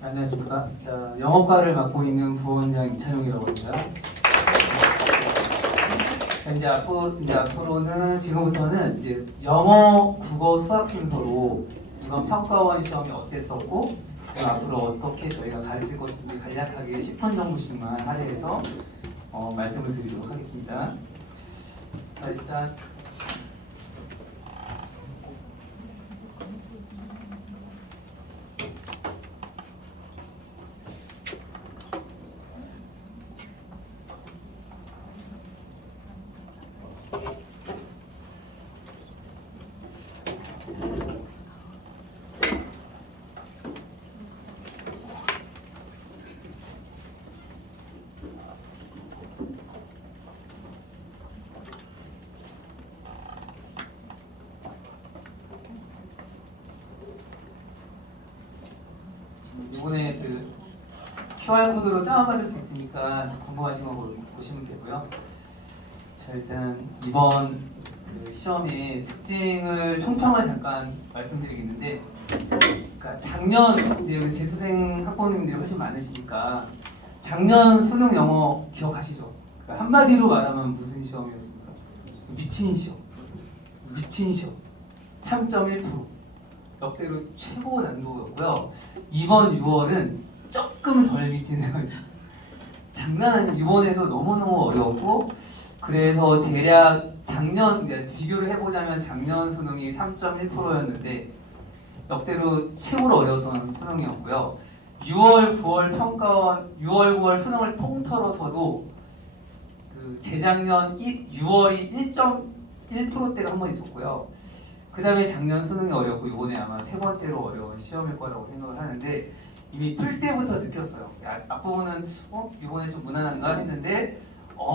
안녕하십니까. 자, 영어과를 맡고 있는 부원장 이찬용이라고 합니다. 자, 이제 앞으로는 지금부터는 이제 영어, 국어, 수학 순서로 이번 평가원 시험이 어땠었고, 그리고 앞으로 어떻게 저희가 가르칠 것인지 간략하게 10분 정도씩만 할애해서 말씀을 드리도록 하겠습니다. 자, 일단 이번에 그 QR 코드로 다운받을 수 있으니까 궁금하신 거 보시면 되고요. 자, 일단 이번 그 시험의 특징을 총평을 잠깐 말씀드리겠는데, 그러니까 작년 이제 재수생 학부모님들이 훨씬 많으시니까 작년 수능 영어 기억하시죠? 그러니까 한마디로 말하면 무슨 시험이었습니까? 미친 시험. 미친 시험. 3.1%. 역대로 최고 난도였고요. 이번 6월은 조금 덜 미친 시험이에요. 장난 아니에요. 이번에도 너무너무 어려웠고, 그래서 대략 작년 비교를 해보자면 작년 수능이 3.1%였는데 역대로 최고로 어려웠던 수능이었고요. 6월, 9월 평가원, 6월, 9월 수능을 통틀어서도 그 재작년 6월이 1.1%대가 한 번 있었고요. 그 다음에 작년 수능이 어렵고 이번에 아마 세 번째로 어려운 시험일 거라고 생각을 하는데, 이미 풀 때부터 느꼈어요. 앞부분은 이번에 좀 무난한가 했는데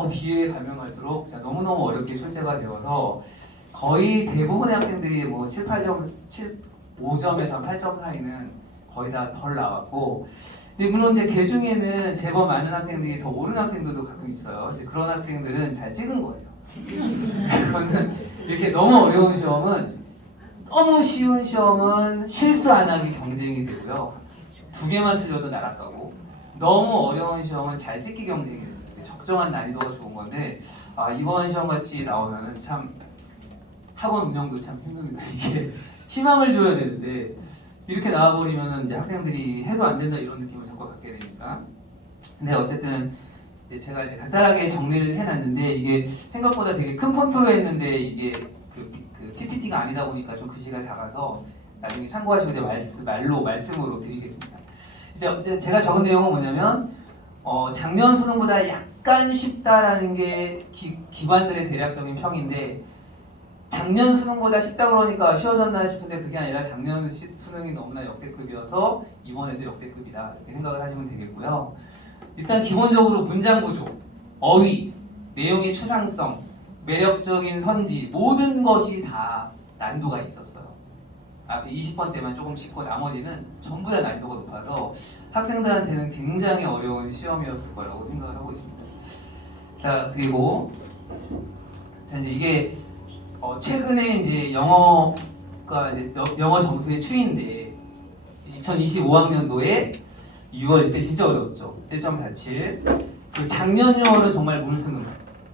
뒤에 가면 갈수록 너무너무 어렵게 출제가 되어서 거의 대부분의 학생들이 뭐 7, 8점, 5점에서 8점 사이는 거의 다 덜 나왔고, 근데 물론 이제 그 중에는 제법 많은 학생들이 더 오른 학생들도 가끔 있어요. 근데 그런 학생들은 잘 찍은 거예요. 그거는 이렇게 너무 어려운 시험은, 너무 쉬운 시험은 실수 안 하기 경쟁이 되고요. 2개만 틀려도 날아가고, 너무 어려운 시험은 잘 찍기 경쟁이 돼요. 적정한 난이도가 좋은 건데, 이번 시험 같이 나오면은 참 학원 운영도 참 힘듭니다. 이게 희망을 줘야 되는데 이렇게 나와버리면은 이제 학생들이 해도 안 된다 이런 느낌을 자꾸 갖게 되니까. 근데 어쨌든 이제 제가 이제 간단하게 정리를 해놨는데, 이게 생각보다 되게 큰 폰트로 했는데 이게 그 PPT가 아니다 보니까 좀 글씨가 작아서 나중에 참고하시고 이제 말씀으로 드리겠습니다. 이제 제가 적은 내용은 뭐냐면, 작년 수능보다 약간 쉽다라는 게 기관들의 대략적인 평인데, 작년 수능보다 쉽다 그러니까 쉬워졌나 싶은데 그게 아니라 작년 수능이 너무나 역대급이어서 이번에도 역대급이다 이렇게 생각을 하시면 되겠고요. 일단 기본적으로 문장 구조, 어휘, 내용의 추상성, 매력적인 선지, 모든 것이 다 난도가 있었어요. 앞에 20번대만 조금 쉽고 나머지는 전부 다 난이도가 높아서 학생들한테는 굉장히 어려운 시험이었을 거라고 생각을 하고 있습니다. 자, 그리고 이제 이게 최근에 이제 영어가 이제 영어 점수의 추이인데, 2025학년도에 6월 이때 진짜 어려웠죠. 1.47. 그 작년 6월은 정말 물수능,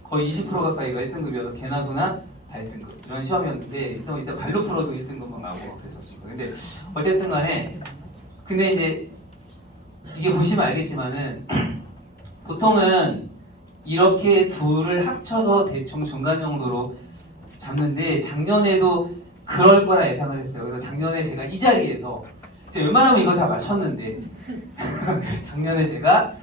거의 20% 가까이가 1등급이어서 개나소나 발등급 이런 시험이었는데, 이때 발로 풀어도 1등급만 나오고 그랬었어요. 근데 어쨌든 간에, 근데 이제 이게 보시면 알겠지만은 보통은 이렇게 둘을 합쳐서 대충 중간 정도로 잡는데, 작년에도 그럴 거라 예상을 했어요. 그래서 작년에 제가 이 자리에서 제가 웬만하면 이거 다 맞췄는데 작년에 제가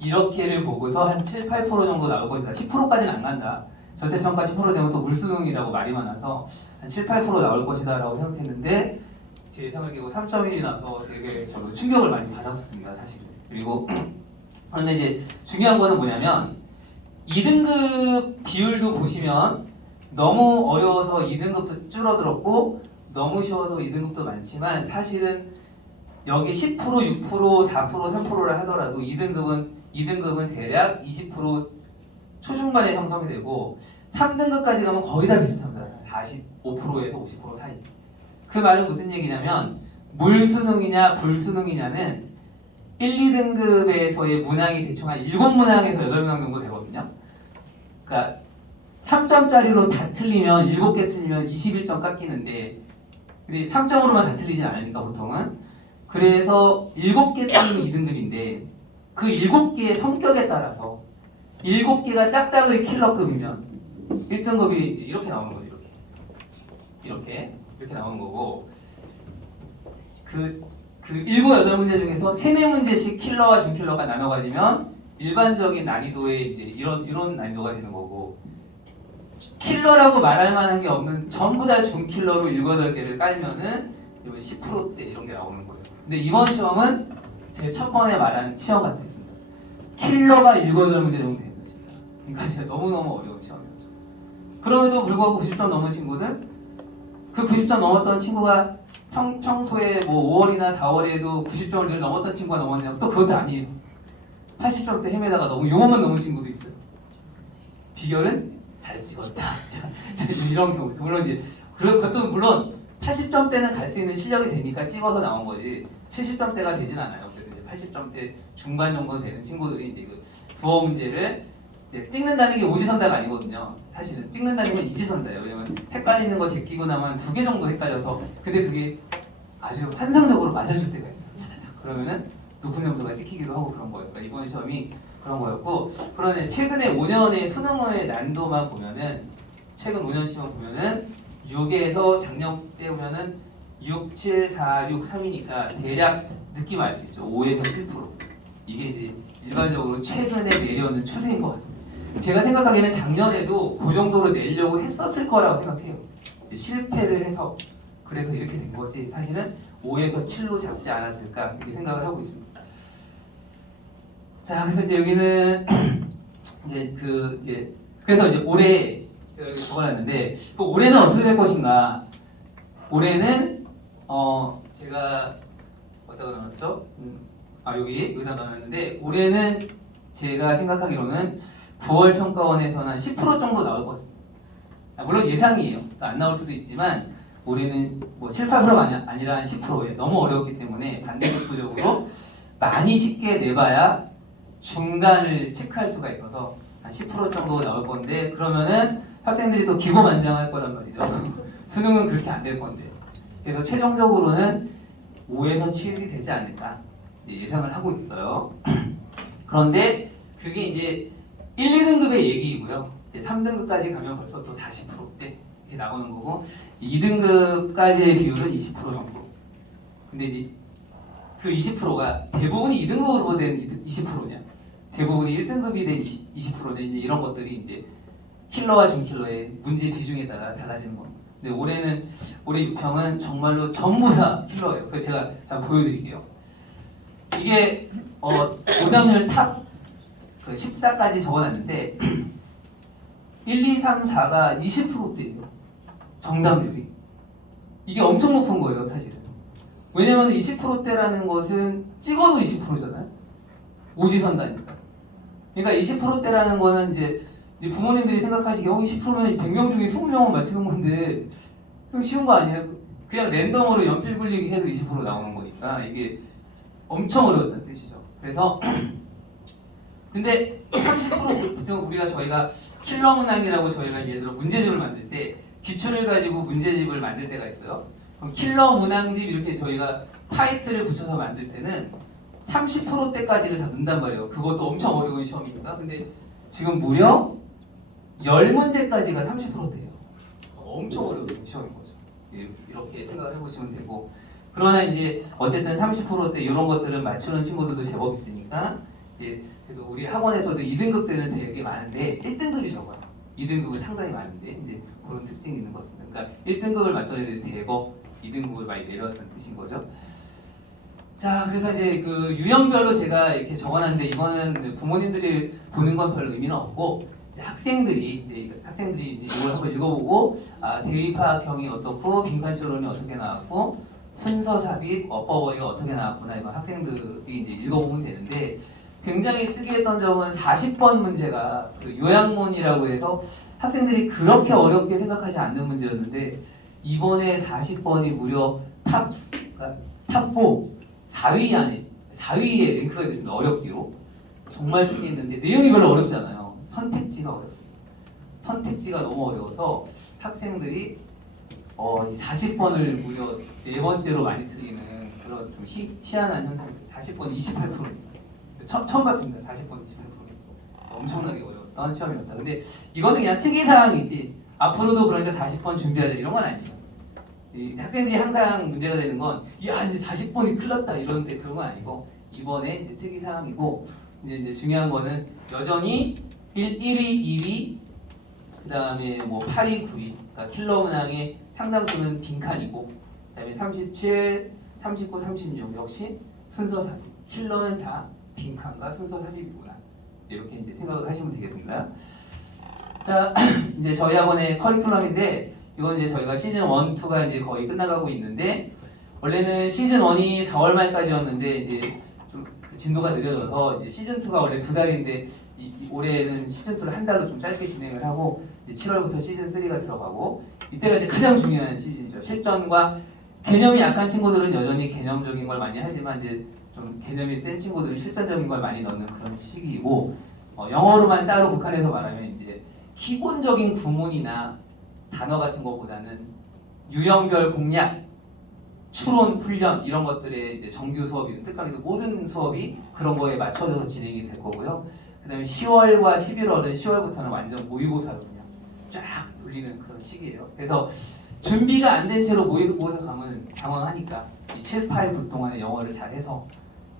이렇게를 보고서 한 7, 8% 정도 나올 것이다. 10%까지는 안 간다. 절대평가 10% 되면 또 물수능이라고 말이 많아서 한 7, 8% 나올 것이다 라고 생각했는데, 제 예상을 깨고 3.1이 나서 되게 저도 충격을 많이 받았습니다, 사실. 그리고 그런데 이제 중요한 거는 뭐냐면, 2등급 비율도 보시면 너무 어려워서 2등급도 줄어들었고 너무 쉬워서 2등급도 많지만, 사실은 여기 10%, 6%, 4%, 3%를 하더라도 2등급은 대략 20% 초중반에 형성이 되고 3등급까지 가면 거의 다 비슷합니다. 45%에서 50% 사이. 그 말은 무슨 얘기냐면, 물수능이냐 불수능이냐는 1, 2등급에서의 문항이 대충 한 7문항에서 8문항 정도 되거든요. 그러니까 3점짜리로 다 틀리면 7개 틀리면 21점 깎이는데 근데 3점으로만 다 틀리진 않으니까 보통은 그래서 7개 틀리면 2등급인데 그 7개의 성격에 따라서 7개가 싹다그리 킬러급이면 1등급이 이렇게 나오는 거죠. 이렇게 나오는 거고 그 7, 8문제 중에서 3, 4문제씩 킬러와 준킬러가 나눠가지면 일반적인 난이도의 이제 이런 난이도가 되는 거고 킬러라고 말할 만한 게 없는 전부 다 준킬러로 7, 8개를 깔면은 10%대 이런 게 나오는 거예요. 근데 이번 시험은 제 첫 번에 말한 시험 같았습니다. 킬러가 7, 8문제 정도 됩니다. 진짜. 그러니까 진짜 너무너무 어려운 시험이었죠. 그럼에도 불구하고 90점 넘은 친구들 그 90점 넘었던 친구가 평소에 뭐 5월이나 4월에도 90점을 늘 넘었던 친구가 넘었냐? 또 그것도 아니에요. 80점대 헤매다가 너무 요것만 넘은 친구도 있어요. 비결은 잘 찍었다. 이런 경우 물론 이제 그것도 물론 80점대는 갈 수 있는 실력이 되니까 찍어서 나온 거지 70점대가 되진 않아요. 그래서 이제 80점대 중반 정도 되는 친구들이 이제 그 두어 문제를 이제 찍는다는 게 오지선다가 아니거든요. 사실은 찍는다는 건 이지선다예요. 왜냐면 헷갈리는 거 제끼고 나면 2개 정도 헷갈려서 근데 그게 아주 환상적으로 맞아줄 때가 있어요. 그러면은 높은 점수가 찍히기도 하고 그런 거예요. 그러니까 이번 시험이 그런 거였고 그러네 최근에 5년의 수능의 난도만 보면은 최근 5년 시험 보면은 6에서 작년 때 보면은 6, 7, 4, 6, 3이니까 대략 느낌 알 수 있죠. 5에서 7%. 이게 이제 일반적으로 최근에 내려오는 추세인 것 같아요. 제가 생각하기에는 작년에도 그 정도로 내려고 했었을 거라고 생각해요. 실패를 해서 그래서 이렇게 된 거지 사실은 5에서 7로 잡지 않았을까 이렇게 생각을 하고 있습니다. 자, 그래서 이제 여기는 이제 그래서 이제 올해 적어놨는데 그 올해는 어떻게 될 것인가? 올해는 제가 어디다 넣었죠? 여기다 넣었는데 올해는 제가 생각하기로는 9월 평가원에서는 한 10% 정도 나올 것 같습니다. 물론 예상이에요. 안 나올 수도 있지만 올해는 뭐 7, 8%가 아니라 한 10%예요. 너무 어려웠기 때문에 반대급부적으로 많이 쉽게 내봐야 중간을 체크할 수가 있어서 한 10% 정도 나올 건데 그러면은 학생들이 또 기고만장할 거란 말이죠. 수능은 그렇게 안 될 건데 그래서 최종적으로는 5에서 7이 되지 않을까 예상을 하고 있어요. 그런데 그게 이제 1, 2등급의 얘기이고요. 3등급까지 가면 벌써 또 40%대 이렇게 나오는 거고 2등급까지의 비율은 20% 정도. 근데 이제 그 20%가 대부분이 2등급으로 된 20%냐, 대부분이 1등급이 된 20%냐 이제 이런 것들이 이제 킬러와 준킬러의 문제 비중에 따라 달라지는 겁니다. 근데 올해 6평은 정말로 전부 다 킬러예요. 그래서 제가 잠깐 보여드릴게요. 이게 오답률 탑 14까지 적어놨는데 1, 2, 3, 4가 20%대예요. 정답률이. 이게 엄청 높은 거예요, 사실은. 왜냐면 20%대라는 것은 찍어도 20%잖아요. 오지선다니까. 그러니까 20%대라는 거는 이제 부모님들이 생각하시기에 20%면 100명 중에 20명은 맞히는 건데 쉬운 거 아니에요? 그냥 랜덤으로 연필 굴리기 해도 20% 나오는 거니까 이게 엄청 어려웠다는 뜻이죠. 그래서 근데 30% 우리가 저희가 킬러 문항이라고 저희가 예를 들어 문제집을 만들 때 기출을 가지고 문제집을 만들 때가 있어요. 그럼 킬러 문항집 이렇게 저희가 타이틀을 붙여서 만들 때는 30%대까지를 다 넣는단 말이에요. 그것도 엄청 어려운 시험이니까. 근데 지금 무려 10문제까지가 30%대예요. 엄청 어려운 시험인 거죠. 이렇게 생각을 해보시면 되고 그러나 이제 어쨌든 30%대 이런 것들을 맞추는 친구들도 제법 있으니까 이제 그래도 우리 학원에서도 2등급 때는 되게 많은데 1등급이 적어요. 2등급은 상당히 많은데 이제 그런 특징이 있는 것 같습니다. 그러니까 1등급을 맞던 애들이 대거 2등급을 많이 내려왔다는 뜻인 거죠. 자, 그래서 이제 그 유형별로 제가 이렇게 적어놨는데 이거는 부모님들이 보는 건 별 의미는 없고 학생들이 이제 이걸 한번 읽어보고 대입학형이 어떻고 빈칸쇼론이 어떻게 나왔고 순서 삽입, 어법어휘가 어떻게 나왔구나 이거 학생들이 이제 읽어보면 되는데 굉장히 특이했던 점은 40번 문제가 그 요약문이라고 해서 학생들이 그렇게 어렵게 생각하지 않는 문제였는데 이번에 40번이 무려 탑4 4위 안에 4위에 랭크가 됐습니다. 어렵기로. 정말 특이했는데 내용이 별로 어렵지 않아요. 선택지가 어려워요. 선택지가 너무 어려워서 학생들이 이 40번을 무려 네 번째로 많이 틀리는 그런 좀 희한한 현상입니다. 40번 28%입니다. 처음 봤습니다. 40번 28%. 엄청나게 어려웠던 시험이었다. 근데 이거는 그냥 특이사항이지 앞으로도 그러니까 40번 준비하자 이런 건 아니에요. 학생들이 항상 문제가 되는 건 야 이제 40번이 큰일 났다 이러는데 그런 건 아니고 이번에 이제 특이사항이고 이제 중요한 거는 여전히 1위, 2위 그 다음에 뭐 8위, 9위 그러니까 킬러 문항의 상당수는 빈칸이고 그 다음에 37, 39, 36 역시 순서 삽입 킬러는 다 빈칸과 순서 삽입이구나 이렇게 이제 생각을 하시면 되겠습니다. 자 이제 저희 학원의 커리큘럼인데 이건 이제 저희가 시즌 1, 2가 이제 거의 끝나가고 있는데 원래는 시즌 1이 4월 말까지였는데 이제 좀 진도가 느려져서 이제 시즌 2가 원래 2달인데 올해는 시즌 2를 한 달로 좀 짧게 진행을 하고 7월부터 시즌 3가 들어가고 이때가 이제 가장 중요한 시즌이죠. 실전과 개념이 약한 친구들은 여전히 개념적인 걸 많이 하지만 이제 좀 개념이 센 친구들은 실전적인 걸 많이 넣는 그런 시기이고 영어로만 따로 국한해서 말하면 이제 기본적인 구문이나 단어 같은 것보다는 유형별 공략, 추론, 훈련 이런 것들의 이제 정규 수업이든 특강이든 모든 수업이 그런 거에 맞춰져서 진행이 될 거고요. 그 다음에 10월과 11월은 10월부터는 완전 모의고사로 그냥 쫙 돌리는 그런 시기예요. 그래서 준비가 안 된 채로 모의고사 가면 당황하니까 이 7, 8주 동안에 영어를 잘해서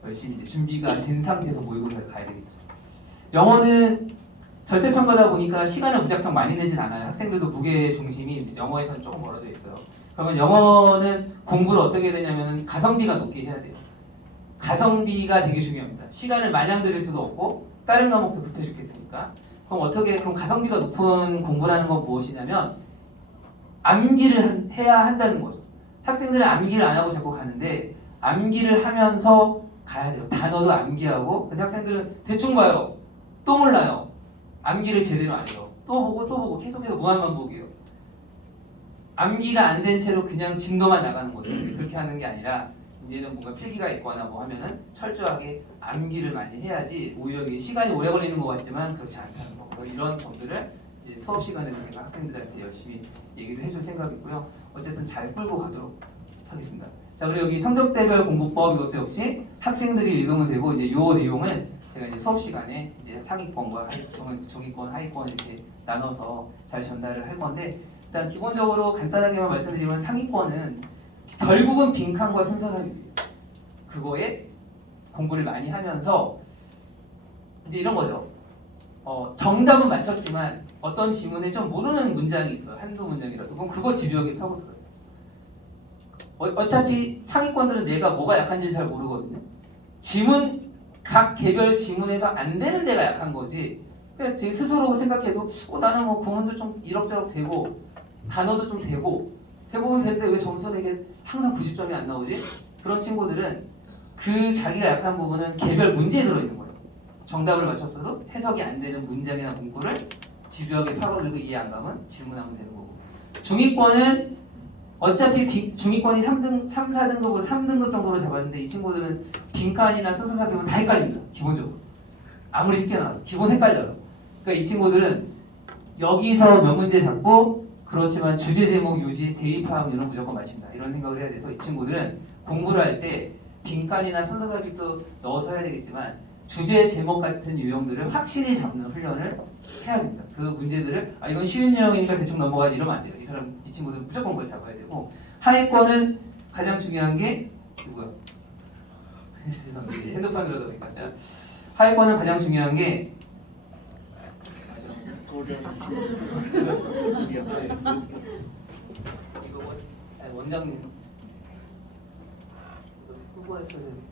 열심히 이제 준비가 된 상태에서 모의고사를 가야 되겠죠. 영어는 절대평가다 보니까 시간을 무작정 많이 내진 않아요. 학생들도 무게 중심이 영어에서는 조금 멀어져 있어요. 그러면 영어는 공부를 어떻게 해야 되냐면 가성비가 높게 해야 돼요. 가성비가 되게 중요합니다. 시간을 마냥 들일 수도 없고 다른 과목도 급해 죽겠으니까. 그럼 가성비가 높은 공부라는 건 무엇이냐면 암기를 해야 한다는 거죠. 학생들은 암기를 안 하고 자꾸 가는데 암기를 하면서 가야 돼요. 단어도 암기하고 근데 학생들은 대충 봐요. 또 몰라요. 암기를 제대로 안 해요. 또 보고 계속해서 무한반복이에요. 암기가 안 된 채로 그냥 진도만 나가는 거죠. 그렇게 하는 게 아니라 이제는 뭔가 필기가 있거나 뭐 하면은 철저하게 암기를 많이 해야지 오히려 이게 시간이 오래 걸리는 것 같지만 그렇지 않다는 거. 이런 것들을 이제 수업 시간에도 제가 학생들한테 열심히 얘기를 해줄 생각이고요. 어쨌든 잘 끌고 가도록 하겠습니다. 자 그리고 여기 성적대별 공부법 이것도 역시 학생들이 읽으면 되고 이제 요 내용은 제가 이제 수업 시간에 이제 상위권과 중위권, 하위권 이렇게 나눠서 잘 전달을 할 건데 일단 기본적으로 간단하게만 말씀드리면 상위권은 결국은 빈칸과 순서 삽입이에요. 그거에 공부를 많이 하면서 이제 이런 거죠. 정답은 맞췄지만 어떤 지문에 좀 모르는 문장이 있어요. 한두 문장이라도. 그럼 그거 집요하게 파고들어요. 어차피 상위권들은 내가 뭐가 약한지 잘 모르거든요. 각 개별 지문에서 안 되는 데가 약한 거지. 그냥 제 스스로 생각해도 나는 뭐 구문도 좀 이럭저럭 되고 단어도 좀 되고 대부분 되는데 왜 점수는 이게 항상 90점이 안 나오지? 그런 친구들은 그 자기가 약한 부분은 개별 문제에 들어있는 거예요. 정답을 맞췄어도 해석이 안 되는 문장이나 문구를 집요하게 파고들고 이해 안 가면 질문하면 되는 거고. 중위권은 어차피 중위권이 3, 4등급으로 3등급 정도로 잡았는데 이 친구들은 빈칸이나 순서 삽입은 다 헷갈립니다. 기본적으로. 아무리 쉽게 나와도 기본 헷갈려요. 그러니까 이 친구들은 여기서 몇 문제 잡고 그렇지만 주제 제목 유지, 대입하면 이런 무조건 맞힌다. 이런 생각을 해야 돼서 이 친구들은 공부를 할 때 빈칸이나 순서 삽입도 넣어서 해야 되겠지만 주제 제목 같은 유형들을 확실히 잡는 훈련을 해야 됩니다. 그 문제들을 이건 쉬운 유형이니까 대충 넘어가지 이러면 안 돼요. 이 친구들은 무조건 그걸 잡아야 되고 하위권은 가장 중요한 게 누구야? 핸드폰 들어도 될까? 하위권은 가장 중요한 게 이거 원장님 후보했어요.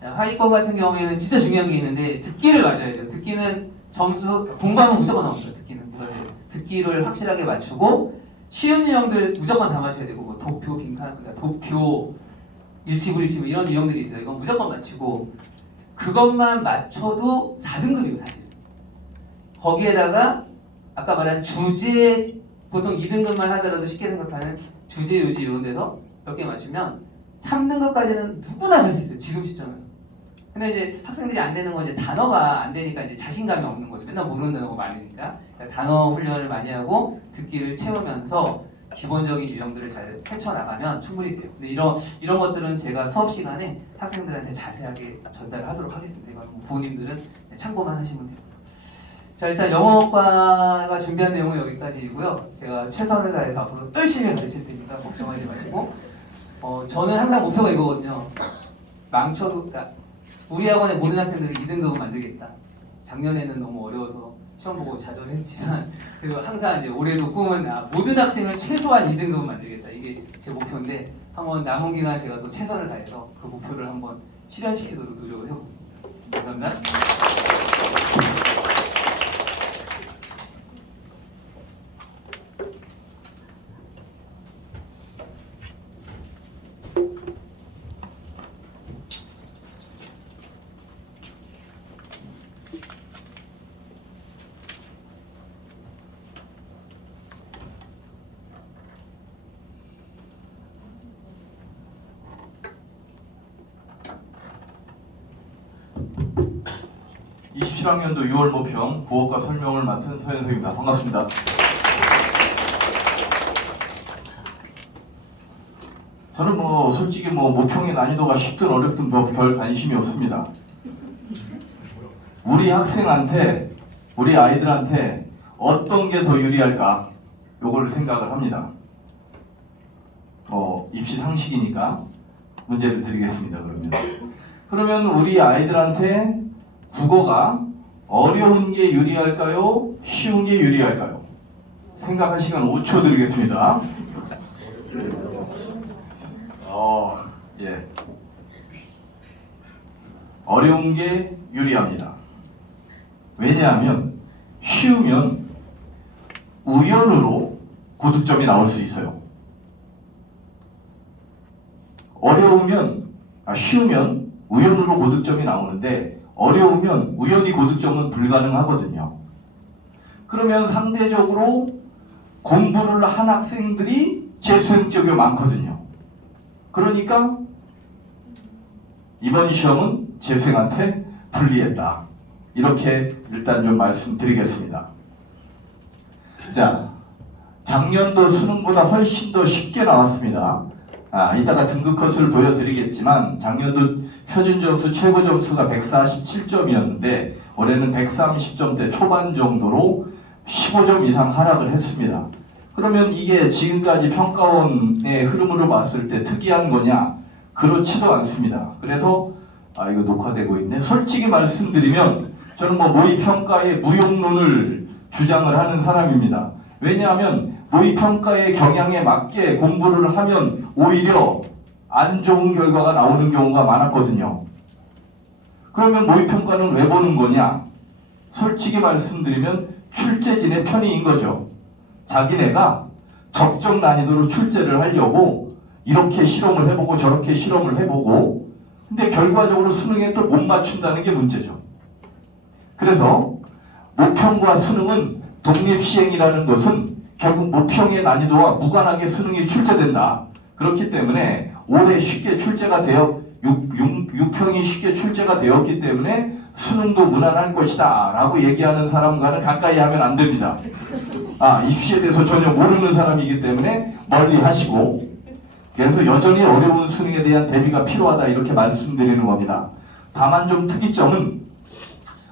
자, 하위권 같은 경우에는 진짜 중요한 게 있는데 듣기를 맞아야 돼요. 듣기는 점수 공부하면 무조건 나옵니다. 듣기는 듣기를 확실하게 맞추고 쉬운 유형들 무조건 다 맞춰야 되고 뭐 도표, 빈칸, 그러니까 도표, 일치불일치불 이런 유형들이 있어요. 이건 무조건 맞추고 그것만 맞춰도 4등급이에요 사실. 거기에다가 아까 말한 주제 보통 2등급만 하더라도 쉽게 생각하는 주제, 요지 이런 데서 몇 개 맞추면 3등급까지는 누구나 할 수 있어요. 지금 시점에. 근데 이제 학생들이 안 되는 건 이제 단어가 안 되니까 이제 자신감이 없는 거죠. 맨날 모르는 단어가 많으니까. 그러니까 단어 훈련을 많이 하고 듣기를 채우면서 기본적인 유형들을 잘 펼쳐나가면 충분히 돼요. 근데 이런 것들은 제가 수업 시간에 학생들한테 자세하게 전달하도록 하겠습니다. 이건 부모님들은 참고만 하시면 돼요. 자, 일단 영어과가 준비한 내용은 여기까지이고요. 제가 최선을 다해서 앞으로 열심히 가르칠 테니까 걱정하지 마시고, 저는 항상 목표가 이거거든요. 망쳐도, 그러니까 우리 학원의 모든 학생들을 2등급을 만들겠다. 작년에는 너무 어려워서 시험 보고 좌절했지만, 그리고 항상 이제 올해도 꿈은 모든 학생을 최소한 2등급을 만들겠다. 이게 제 목표인데, 한번 남은 기간 제가 또 최선을 다해서 그 목표를 한번 실현시키도록 노력을 해보겠습니다. 감사합니다. 27학년도 6월 모평 구호과 설명을 맡은 서현석입니다. 반갑습니다. 저는 솔직히 모평의 난이도가 쉽든 어렵든 별 관심이 없습니다. 우리 학생한테, 우리 아이들한테 어떤 게 더 유리할까? 요걸 생각을 합니다. 입시 상식이니까 문제를 드리겠습니다. 그러면 우리 아이들한테 국어가 어려운 게 유리할까요? 쉬운 게 유리할까요? 생각할 시간 5초 드리겠습니다. 예. 어려운 게 유리합니다. 왜냐하면 쉬우면 우연으로 고득점이 나올 수 있어요. 쉬우면 우연으로 고득점이 나오는데 어려우면 우연히 고득점은 불가능하거든요. 그러면 상대적으로 공부를 한 학생들이 재수행적이 많거든요. 그러니까 이번 시험은 재수행한테 불리했다. 이렇게 일단 좀 말씀드리겠습니다. 자, 작년도 수능보다 훨씬 더 쉽게 나왔습니다. 이따가 등급컷을 보여드리겠지만 작년도 표준 점수 최고 점수가 147점이었는데 올해는 130점대 초반 정도로 15점 이상 하락을 했습니다. 그러면 이게 지금까지 평가원의 흐름으로 봤을 때 특이한 거냐? 그렇지도 않습니다. 그래서 이거 녹화되고 있네. 솔직히 말씀드리면 저는 모의평가의 무용론을 주장을 하는 사람입니다. 왜냐하면 모의평가의 경향에 맞게 공부를 하면 오히려 안 좋은 결과가 나오는 경우가 많았거든요. 그러면 모의평가는 왜 보는 거냐? 솔직히 말씀드리면 출제진의 편의인 거죠. 자기네가 적정 난이도로 출제를 하려고 이렇게 실험을 해보고 저렇게 실험을 해보고 근데 결과적으로 수능에 또 못 맞춘다는 게 문제죠. 그래서 모평과 수능은 독립시행이라는 것은 결국 모평의 난이도와 무관하게 수능이 출제된다. 그렇기 때문에 올해 쉽게 출제가 되어 6평이 쉽게 출제가 되었기 때문에 수능도 무난할 것이다 라고 얘기하는 사람과는 가까이 하면 안 됩니다. 이슈에 대해서 전혀 모르는 사람이기 때문에 멀리 하시고 그래서 여전히 어려운 수능에 대한 대비가 필요하다 이렇게 말씀드리는 겁니다. 다만 좀 특이점은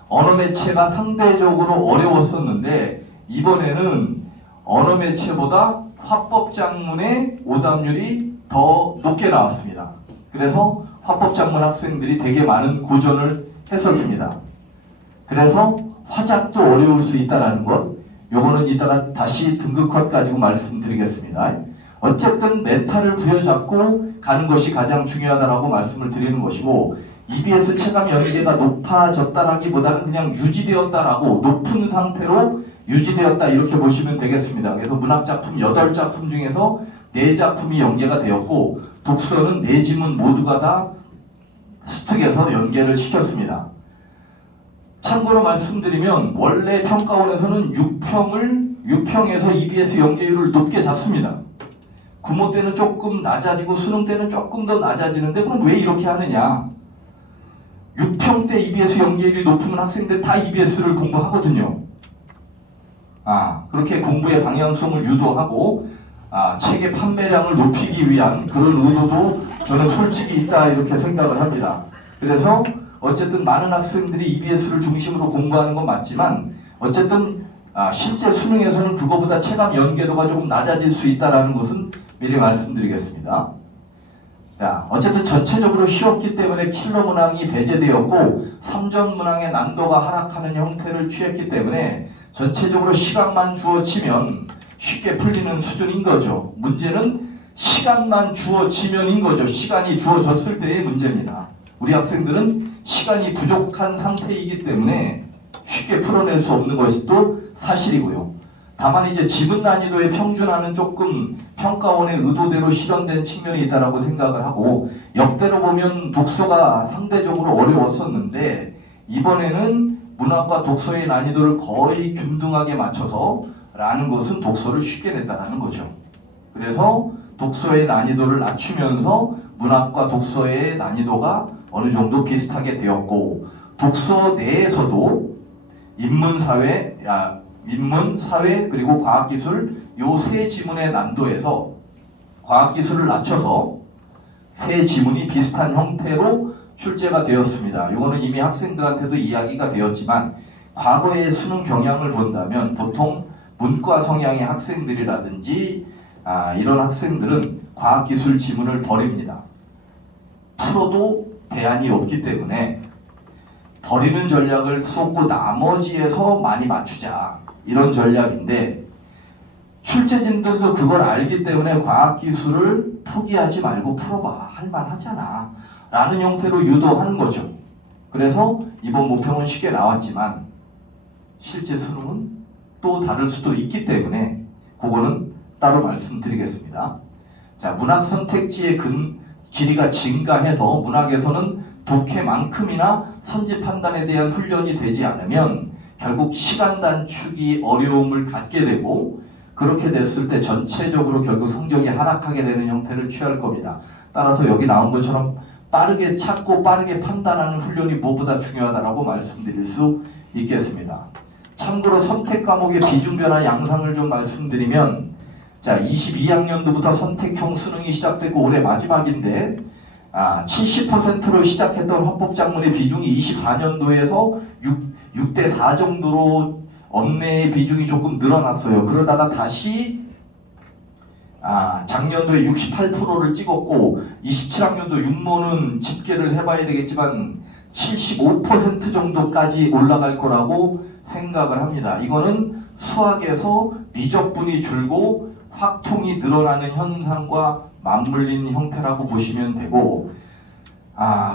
언어매체가 상대적으로 어려웠었는데 이번에는 언어매체보다 화법작문의 오답률이 더 높게 나왔습니다. 그래서 화법작문 학생들이 되게 많은 고전을 했었습니다. 그래서 화작도 어려울 수 있다는 것, 요거는 이따가 다시 등급컷 가지고 말씀드리겠습니다. 어쨌든 메타를 부여잡고 가는 것이 가장 중요하다고 말씀을 드리는 것이고 EBS 체감 연계가 높아졌다라기보다는 그냥 유지되었다라고 높은 상태로 유지되었다 이렇게 보시면 되겠습니다. 그래서 문학작품 8작품 중에서 4작품이 연계가 되었고 독서는 4지문 모두가 다 습득해서 연계를 시켰습니다. 참고로 말씀드리면 원래 평가원에서는 6평에서 EBS 연계율을 높게 잡습니다. 구모 때는 조금 낮아지고 수능 때는 조금 더 낮아지는데 그럼 왜 이렇게 하느냐? 6평 때 EBS 연계율이 높으면 학생들 다 EBS를 공부하거든요. 그렇게 공부의 방향성을 유도하고 책의 판매량을 높이기 위한 그런 의도도 저는 솔직히 있다 이렇게 생각을 합니다. 그래서 어쨌든 많은 학생들이 EBS를 중심으로 공부하는 건 맞지만 어쨌든 실제 수능에서는 그거보다 체감 연계도가 조금 낮아질 수 있다는 것은 미리 말씀드리겠습니다. 자, 어쨌든 전체적으로 쉬웠기 때문에 킬러 문항이 배제되었고 3전 문항의 난도가 하락하는 형태를 취했기 때문에 전체적으로 시간만 주어지면 쉽게 풀리는 수준인 거죠. 문제는 시간만 주어지면인 거죠. 시간이 주어졌을 때의 문제입니다. 우리 학생들은 시간이 부족한 상태이기 때문에 쉽게 풀어낼 수 없는 것이 또 사실이고요. 다만 이제 지문 난이도의 평준화는 조금 평가원의 의도대로 실현된 측면이 있다고 생각을 하고 역대로 보면 독서가 상대적으로 어려웠었는데 이번에는 문학과 독서의 난이도를 거의 균등하게 맞춰서 라는 것은 독서를 쉽게 냈다는 거죠. 그래서 독서의 난이도를 낮추면서 문학과 독서의 난이도가 어느 정도 비슷하게 되었고 독서 내에서도 인문, 사회 그리고 과학기술 요 세 지문의 난도에서 과학기술을 낮춰서 세 지문이 비슷한 형태로 출제가 되었습니다. 이거는 이미 학생들한테도 이야기가 되었지만 과거의 수능 경향을 본다면 보통 문과 성향의 학생들이라든지 이런 학생들은 과학기술 지문을 버립니다. 풀어도 대안이 없기 때문에 버리는 전략을 썼고 나머지에서 많이 맞추자 이런 전략인데 출제진들도 그걸 알기 때문에 과학기술을 포기하지 말고 풀어봐 할만하잖아 라는 형태로 유도하는 거죠. 그래서 이번 모평은 쉽게 나왔지만 실제 수능은 또 다를 수도 있기 때문에 그거는 따로 말씀드리겠습니다. 자, 문학 선택지의 길이가 증가해서 문학에서는 독해만큼이나 선지 판단에 대한 훈련이 되지 않으면 결국 시간 단축이 어려움을 갖게 되고 그렇게 됐을 때 전체적으로 결국 성적이 하락하게 되는 형태를 취할 겁니다. 따라서 여기 나온 것처럼 빠르게 찾고 빠르게 판단하는 훈련이 무엇보다 중요하다고 말씀드릴 수 있겠습니다. 참고로 선택 과목의 비중 변화 양상을 좀 말씀드리면 자, 22학년도부터 선택형 수능이 시작되고 올해 마지막인데 70%로 시작했던 헌법작문의 비중이 24년도에서 6대 4 정도로 엄매의 비중이 조금 늘어났어요. 그러다가 다시 작년도에 68%를 찍었고 27학년도 육모는 집계를 해봐야 되겠지만 75% 정도까지 올라갈 거라고 생각을 합니다. 이거는 수학에서 미적분이 줄고 확통이 늘어나는 현상과 맞물린 형태라고 보시면 되고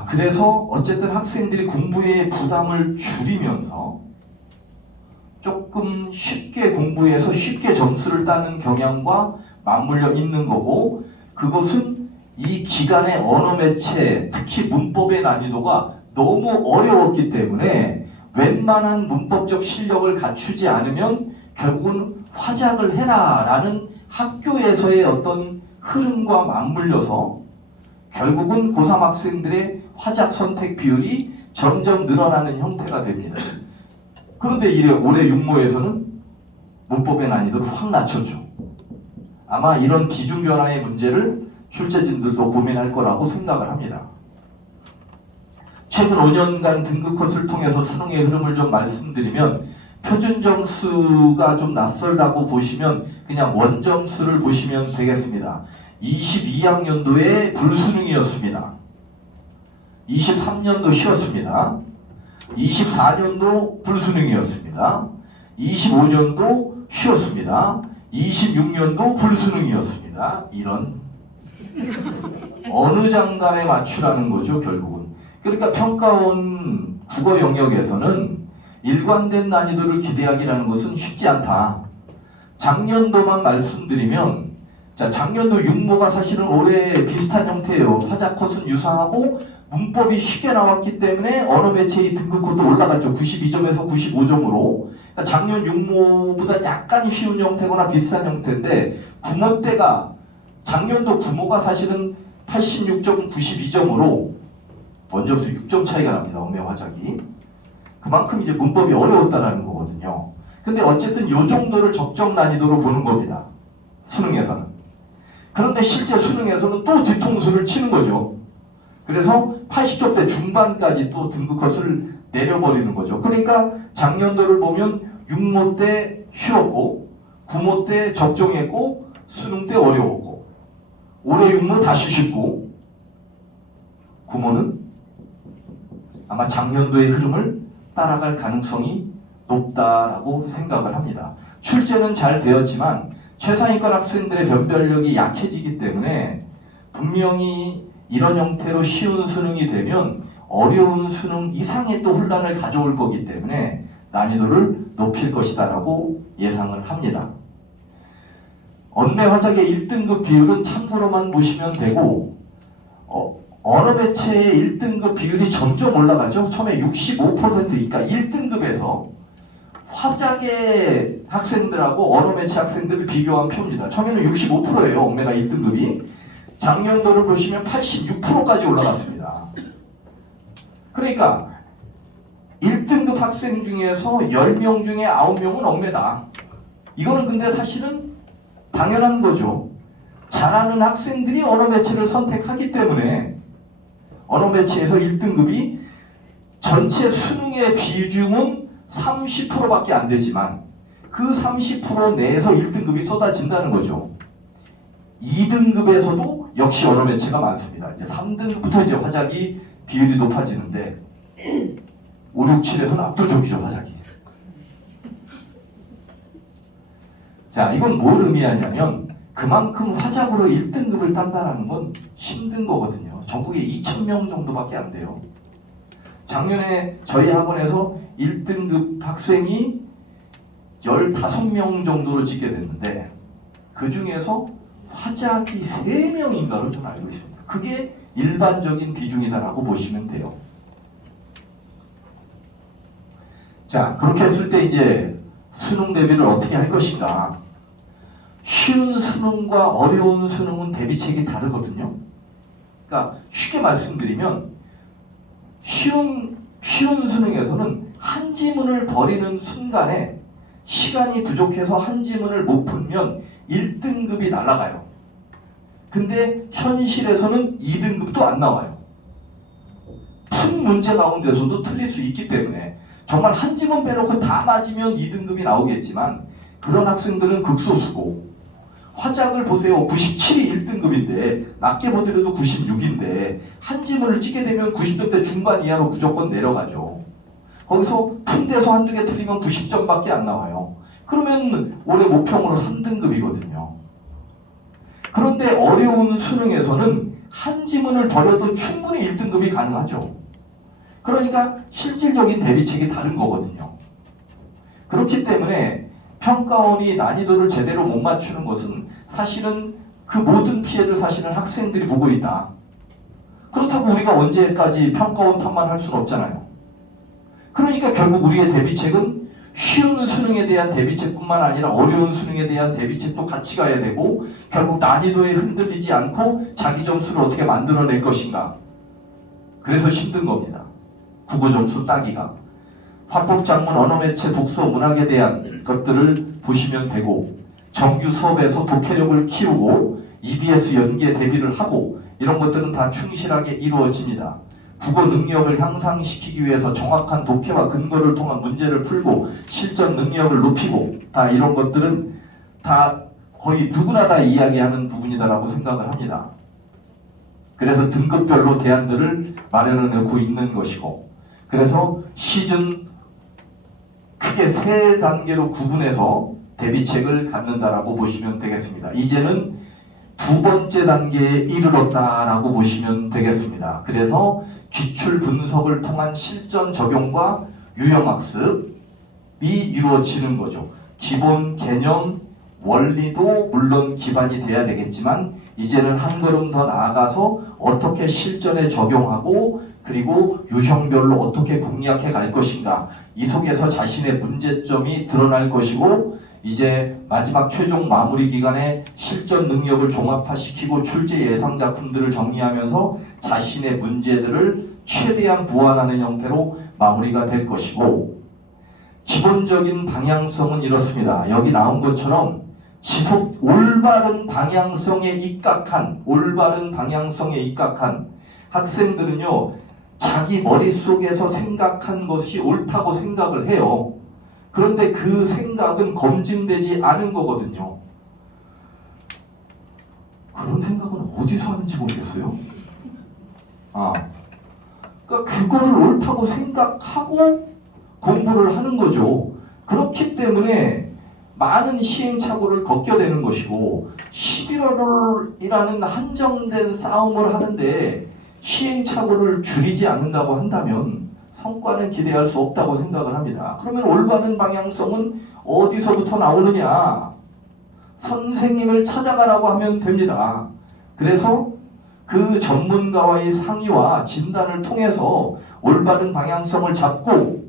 그래서 어쨌든 학생들이 공부에 부담을 줄이면서 조금 쉽게 공부해서 쉽게 점수를 따는 경향과 맞물려 있는 거고 그것은 이 기간의 언어 매체 특히 문법의 난이도가 너무 어려웠기 때문에 웬만한 문법적 실력을 갖추지 않으면 결국은 화작을 해라 라는 학교에서의 어떤 흐름과 맞물려서 결국은 고3 학생들의 화작 선택 비율이 점점 늘어나는 형태가 됩니다. 그런데 올해 육모에서는 문법의 난이도를 확 낮췄죠. 아마 이런 비중 변화의 문제를 출제진들도 고민할 거라고 생각을 합니다. 최근 5년간 등급 코스를 통해서 수능의 흐름을 좀 말씀드리면 표준 점수가 좀 낯설다고 보시면 그냥 원점수를 보시면 되겠습니다. 22학년도에 불수능이었습니다. 23년도 쉬었습니다. 24년도 불수능이었습니다. 25년도 쉬었습니다. 26년도 불수능이었습니다. 이런 어느 장단에 맞추라는 거죠, 결국은. 그러니까 평가원 국어 영역에서는 일관된 난이도를 기대하기라는 것은 쉽지 않다. 작년도만 말씀드리면 자, 작년도 육모가 사실은 올해 비슷한 형태예요. 화작 컷은 유사하고 문법이 쉽게 나왔기 때문에 언어 매체의 등급코도 올라갔죠. 92점에서 95점으로. 그러니까 작년 육모보다 약간 쉬운 형태거나 비슷한 형태인데 구모 때가 작년도 구모가 사실은 86점, 92점으로 먼저부터 6점 차이가 납니다. 언매 화작이. 그만큼 이제 문법이 어려웠다라는 거거든요. 근데 어쨌든 이 정도를 적정 난이도로 보는 겁니다. 수능에서는. 그런데 실제 수능에서는 또 뒤통수를 치는 거죠. 그래서 80점 대 중반까지 또 등급컷을 내려버리는 거죠. 그러니까 작년도를 보면 6모 때 쉬웠고 9모 때 적정했고 수능 때 어려웠고 올해 6모 다시 쉽고 9모는 아마 작년도의 흐름을 따라갈 가능성이 높다라고 생각을 합니다. 출제는 잘 되었지만 최상위권 학생들의 변별력이 약해지기 때문에 분명히 이런 형태로 쉬운 수능이 되면 어려운 수능 이상의 또 혼란을 가져올 거기 때문에 난이도를 높일 것이다라고 예상을 합니다. 언매 화작의 1등급 비율은 참고로만 보시면 되고 언어 매체의 1등급 비율이 점점 올라가죠. 처음에 65%니까 1등급에서 화작의 학생들하고 언어 매체 학생들을 비교한 표입니다. 처음에는 65%예요. 언매가 1등급이. 작년도를 보시면 86%까지 올라갔습니다. 그러니까 1등급 학생 중에서 10명 중에 9명은 언매다. 이거는 근데 사실은 당연한 거죠. 잘하는 학생들이 언어 매체를 선택하기 때문에 언어 매체에서 1등급이 전체 수능의 비중은 30%밖에 안 되지만 그 30% 내에서 1등급이 쏟아진다는 거죠. 2등급에서도 역시 언어 매체가 많습니다. 이제 3등급부터 이제 화작이 비율이 높아지는데 5, 6, 7에서는 압도적이죠, 화작이. 자, 이건 뭘 의미하냐면 그만큼 화작으로 1등급을 딴다는 건 힘든 거거든요. 전국에 2,000명 정도밖에 안 돼요. 작년에 저희 학원에서 1등급 학생이 15명 정도로 찍게 됐는데 그 중에서 화작이 3명인가로 좀 알고 있습니다. 그게 일반적인 비중이다라고 보시면 돼요. 자, 그렇게 했을 때 이제 수능 대비를 어떻게 할 것인가. 쉬운 수능과 어려운 수능은 대비책이 다르거든요. 그러니까 쉽게 말씀드리면 쉬운 수능에서는 한 지문을 버리는 순간에 시간이 부족해서 한 지문을 못 풀면 1등급이 날아가요. 근데 현실에서는 2등급도 안 나와요. 푼 문제 가운데서도 틀릴 수 있기 때문에 정말 한 지문 빼놓고 다 맞으면 2등급이 나오겠지만 그런 학생들은 극소수고 화작을 보세요. 97이 1등급인데 낮게 보더라도 96인데 한 지문을 찍게 되면 90점대 중반 이하로 무조건 내려가죠. 거기서 푼 데서 한두 개 틀리면 90점밖에 안 나와요. 그러면 올해 모평으로 3등급이거든요. 그런데 어려운 수능에서는 한 지문을 버려도 충분히 1등급이 가능하죠. 그러니까 실질적인 대비책이 다른 거거든요. 그렇기 때문에 평가원이 난이도를 제대로 못 맞추는 것은 사실은 그 모든 피해를 사실은 학생들이 보고 있다. 그렇다고 우리가 언제까지 평가원 탓만 할 수는 없잖아요. 그러니까 결국 우리의 대비책은 쉬운 수능에 대한 대비책뿐만 아니라 어려운 수능에 대한 대비책도 같이 가야 되고 결국 난이도에 흔들리지 않고 자기 점수를 어떻게 만들어낼 것인가. 그래서 힘든 겁니다. 국어 점수 따기가. 화법작문, 언어매체, 독서, 문학에 대한 것들을 보시면 되고 정규 수업에서 독해력을 키우고 EBS 연계 대비를 하고 이런 것들은 다 충실하게 이루어집니다. 국어 능력을 향상시키기 위해서 정확한 독해와 근거를 통한 문제를 풀고 실전 능력을 높이고 다 이런 것들은 다 거의 누구나 다 이야기하는 부분이다라고 생각을 합니다. 그래서 등급별로 대안들을 마련해 놓고 있는 것이고 그래서 시즌 크게 3단계로 구분해서 대비책을 갖는다라고 보시면 되겠습니다. 이제는 2번째 단계에 이르렀다라고 보시면 되겠습니다. 그래서 기출 분석을 통한 실전 적용과 유형 학습이 이루어지는 거죠. 기본 개념, 원리도 물론 기반이 돼야 되겠지만 이제는 한 걸음 더 나아가서 어떻게 실전에 적용하고 그리고 유형별로 어떻게 공략해 갈 것인가, 이 속에서 자신의 문제점이 드러날 것이고 이제 마지막 최종 마무리 기간에 실전 능력을 종합화시키고 출제 예상 작품들을 정리하면서 자신의 문제들을 최대한 보완하는 형태로 마무리가 될 것이고, 기본적인 방향성은 이렇습니다. 여기 나온 것처럼 올바른 방향성에 입각한 학생들은요, 자기 머릿속에서 생각한 것이 옳다고 생각을 해요. 그런데 그 생각은 검증되지 않은 거거든요. 그런 생각은 어디서 하는지 모르겠어요. 그러니까 그거를 옳다고 생각하고 공부를 하는 거죠. 그렇기 때문에 많은 시행착오를 겪게 되는 것이고, 11월이라는 한정된 싸움을 하는데 시행착오를 줄이지 않는다고 한다면 성과는 기대할 수 없다고 생각을 합니다. 그러면 올바른 방향성은 어디서부터 나오느냐? 선생님을 찾아가라고 하면 됩니다. 그래서 그 전문가와의 상의와 진단을 통해서 올바른 방향성을 잡고,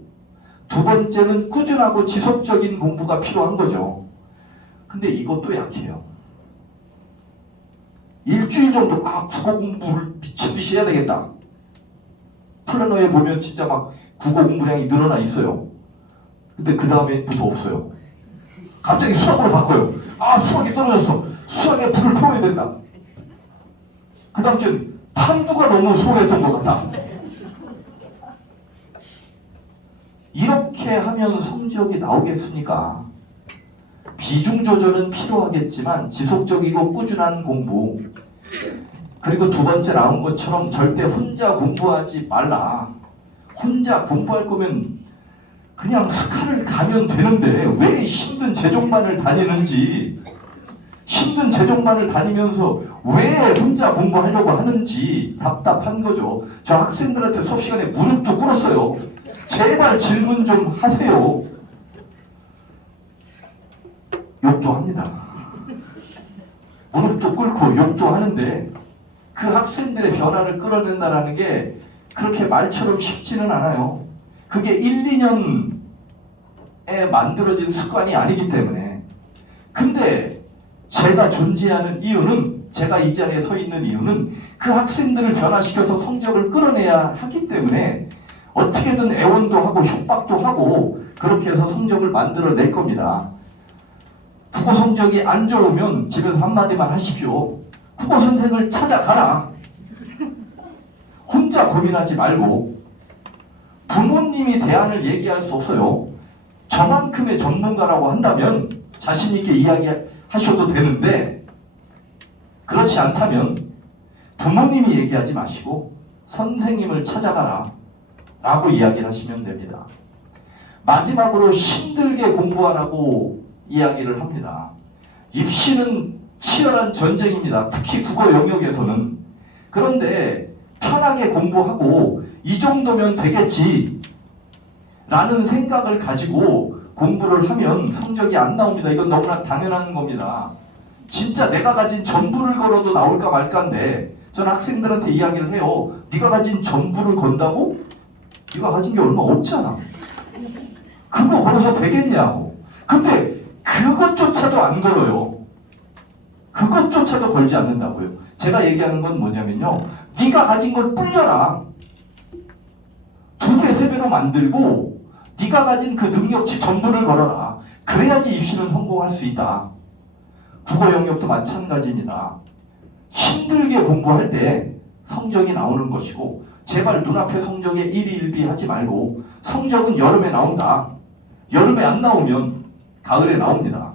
두 번째는 꾸준하고 지속적인 공부가 필요한 거죠. 근데 이것도 약해요. 일주일 정도 국어 공부를 미친듯이 해야 되겠다. 플래너에 보면 진짜 막 국어 공부량이 늘어나 있어요. 근데 그 다음에부터 없어요. 갑자기 수학으로 바꿔요. 수학이 떨어졌어. 수학에 불을 펴야 된다. 그 다음 주엔 탐구가 너무 소홀했던 것 같다. 이렇게 하면 성적이 나오겠습니까? 비중 조절은 필요하겠지만 지속적이고 꾸준한 공부, 그리고 두 번째 나온 것처럼 절대 혼자 공부하지 말라. 혼자 공부할 거면 그냥 스카를 가면 되는데 왜 힘든 재종반을 다니는지, 힘든 재종반을 다니면서 왜 혼자 공부하려고 하는지 답답한 거죠. 저 학생들한테 수업 시간에 무릎도 꿇었어요. 제발 질문 좀 하세요. 욕도 합니다. 무릎도 꿇고 욕도 하는데 그 학생들의 변화를 끌어낸다는 게 그렇게 말처럼 쉽지는 않아요. 그게 1, 2년에 만들어진 습관이 아니기 때문에. 근데 제가 존재하는 이유는, 제가 이 자리에 서 있는 이유는 그 학생들을 변화시켜서 성적을 끌어내야 하기 때문에 어떻게든 애원도 하고 협박도 하고 그렇게 해서 성적을 만들어낼 겁니다. 국어 성적이 안 좋으면 집에서 한마디만 하십시오. 국어 선생을 찾아가라. 혼자 고민하지 말고. 부모님이 대안을 얘기할 수 없어요. 저만큼의 전문가라고 한다면 자신 있게 이야기하셔도 되는데, 그렇지 않다면 부모님이 얘기하지 마시고 선생님을 찾아가라 라고 이야기를 하시면 됩니다. 마지막으로 힘들게 공부하라고 이야기를 합니다. 입시는 치열한 전쟁입니다. 특히 국어 영역에서는. 그런데 편하게 공부하고 이 정도면 되겠지 라는 생각을 가지고 공부를 하면 성적이 안 나옵니다. 이건 너무나 당연한 겁니다. 진짜 내가 가진 전부를 걸어도 나올까 말까인데 저는 학생들한테 이야기를 해요. 네가 가진 전부를 건다고? 네가 가진 게 얼마 없잖아. 그거 걸어서 되겠냐고. 근데 그것조차도 안 걸어요. 그것조차도 걸지 않는다고요. 제가 얘기하는 건 뭐냐면요, 네가 가진 걸 불려라. 2배, 3배로 만들고 네가 가진 그 능력치 전부를 걸어라. 그래야지 입시는 성공할 수 있다. 국어 영역도 마찬가지입니다. 힘들게 공부할 때 성적이 나오는 것이고, 제발 눈앞의 성적에 일희일비 하지 말고, 성적은 여름에 나온다. 여름에 안 나오면 가을에 나옵니다.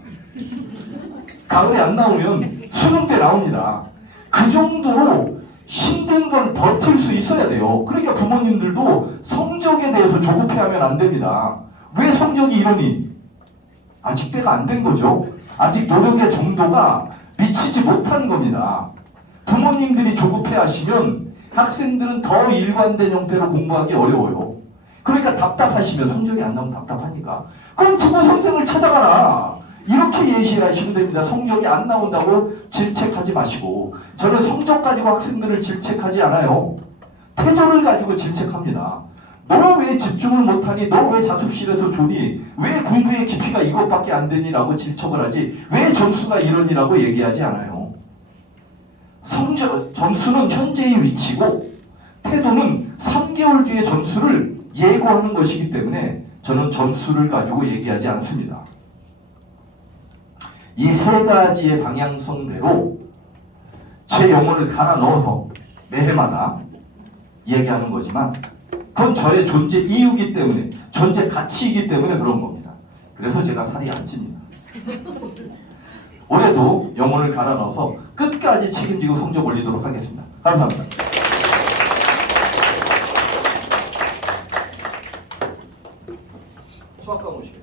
가을에 안 나오면 수능 때 나옵니다. 그 정도로 힘든 걸 버틸 수 있어야 돼요. 그러니까 부모님들도 성적에 대해서 조급해하면 안 됩니다. 왜 성적이 이러니? 아직 때가 안 된 거죠. 아직 노력의 정도가 미치지 못한 겁니다. 부모님들이 조급해하시면 학생들은 더 일관된 형태로 공부하기 어려워요. 그러니까 답답하시면, 성적이 안 나오면 답답하니까 그럼 국어 선생을 찾아가라. 이렇게 예시를 하시면 됩니다. 성적이 안 나온다고 질책하지 마시고, 저는 성적 가지고 학생들을 질책하지 않아요. 태도를 가지고 질책합니다. 너 왜 집중을 못하니? 너 왜 자습실에서 조니? 왜 공부의 깊이가 이것밖에 안 되니라고 질책을 하지? 왜 점수가 이러니라고 얘기하지 않아요. 점수는 현재의 위치고 태도는 3개월 뒤의 점수를 예고하는 것이기 때문에 저는 점수를 가지고 얘기하지 않습니다. 이 세 가지의 방향성대로 제 영혼을 갈아 넣어서 매해마다 얘기하는 거지만 그건 저의 존재 이유이기 때문에, 존재 가치이기 때문에 그런 겁니다. 그래서 제가 살이 안 찝니다. 올해도 영혼을 갈아 넣어서 끝까지 책임지고 성적 올리도록 하겠습니다. 감사합니다. 수학과 모시겠습니다.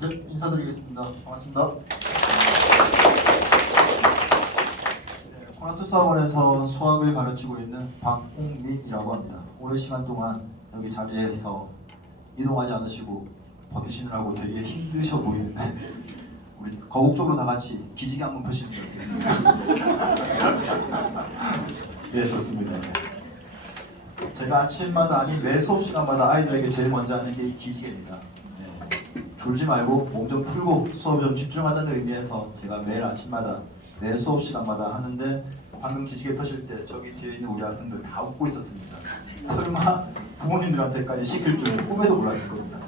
네, 인사드리겠습니다. 반갑습니다. 광안투수학원에서 수학을 가르치고 있는 박홍민이라고 합니다. 오랜 시간 동안 여기 자리에서 이동하지 않으시고 버티시느라고 되게 힘드셔 보이는데 우리 거국적으로 다 같이 기지개 한번 펴시면 좋겠습니다. 네, 좋습니다. 제가 아침마다 아닌 매 수업 시간마다 아이들에게 제일 먼저 하는 게 이 기지개입니다. 졸지 말고 몸 좀 풀고 수업에 좀 집중하자는 의미에서 제가 매일 아침마다 매 수업 시간마다 하는데 방금 기지개 펴실 때 저기 뒤에 있는 우리 학생들 다 웃고 있었습니다. 설마 부모님들한테까지 시킬 줄 꿈에도 몰랐을 겁니다.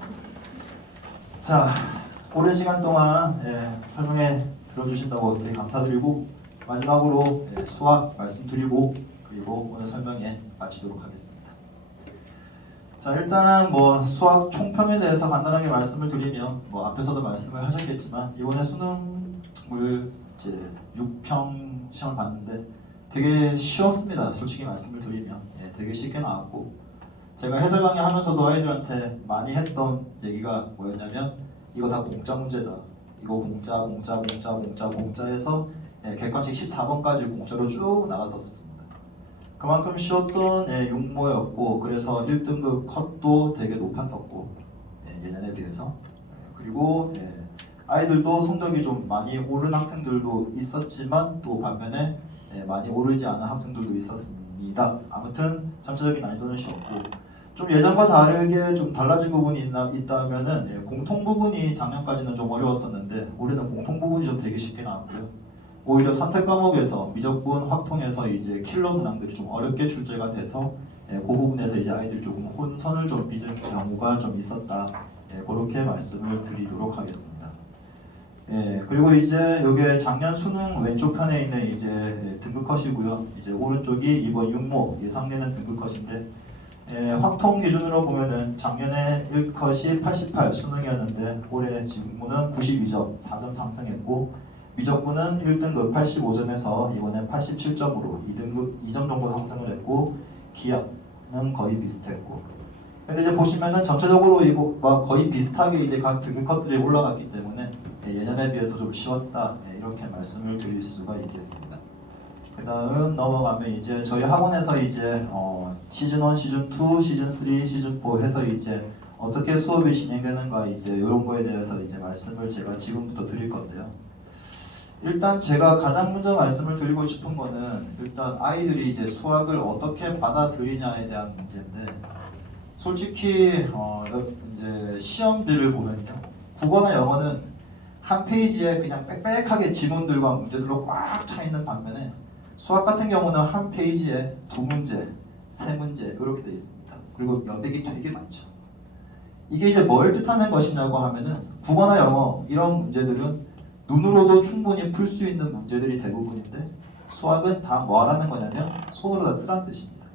자, 오랜 시간 동안 설명해 들어주신다고 되게 감사드리고 마지막으로 수학 말씀드리고 그리고 오늘 설명회 마치도록 하겠습니다. 자, 일단 수학 총평에 대해서 간단하게 말씀을 드리면 앞에서도 말씀을 하셨겠지만 이번에 수능을 이제 6평 시험을 봤는데 되게 쉬웠습니다. 솔직히 말씀을 드리면 되게 쉽게 나왔고 제가 해설 강의 하면서도 아이들한테 많이 했던 얘기가 뭐였냐면 이거 다 공짜 문제다. 이거 공짜해서 객관식 14번까지 공짜로 쭉 나갔었습니다. 그만큼 쉬웠던 육모였고 그래서 1등급 컷도 되게 높았었고 예년에 비해서 그리고 아이들도 성적이 좀 많이 오른 학생들도 있었지만 또 반면에 많이 오르지 않은 학생들도 있었습니다. 아무튼 전체적인 난이도는 쉬웠고 좀 예전과 다르게 좀 달라진 부분이 있다면은 공통 부분이 작년까지는 좀 어려웠었는데 올해는 공통 부분이 좀 되게 쉽게 나왔고요. 오히려 선택 과목에서 미적분, 확통에서 이제 킬러 문항들이 좀 어렵게 출제가 돼서 그 부분에서 이제 아이들이 조금 혼선을 좀 빚은 경우가 좀 있었다. 그렇게 말씀을 드리도록 하겠습니다. 그리고 이제 이게 작년 수능 왼쪽 편에 있는 이제 등급 컷이고요. 이제 오른쪽이 이번 육모 예상되는 등급 컷인데 확통 기준으로 보면은 작년에 1컷이 88 수능이었는데 올해 직무는 92점 4점 상승했고 미적분은 1등급 85점에서 이번에 87점으로 2등급 2점 정도 상승을 했고 기하는 거의 비슷했고 근데 이제 보시면은 전체적으로 이거 거의 비슷하게 이제 각 등급 컷들이 올라갔기 때문에 예년에 비해서 좀 쉬웠다 이렇게 말씀을 드릴 수가 있겠습니다. 그 다음 넘어가면 이제 저희 학원에서 이제 시즌 1, 시즌 2, 시즌 3, 시즌 4 해서 이제 어떻게 수업이 진행되는가 이제 이런 거에 대해서 이제 말씀을 제가 지금부터 드릴 건데요. 일단 제가 가장 먼저 말씀을 드리고 싶은 거는 일단 아이들이 이제 수학을 어떻게 받아들이냐에 대한 문제인데 솔직히 이제 시험들을 보면요 국어나 영어는 한 페이지에 그냥 빽빽하게 지문들과 문제들로 꽉 차 있는 반면에 수학 같은 경우는 한 페이지에 2문제, 3문제 이렇게 되어 있습니다. 그리고 여백이 되게 많죠. 이게 이제 뭘 뜻하는 것이냐고 하면은 국어나 영어 이런 문제들은 눈으로도 충분히 풀 수 있는 문제들이 대부분인데 수학은 다 뭐 하라는 거냐면 손으로 다 쓰라는 뜻입니다.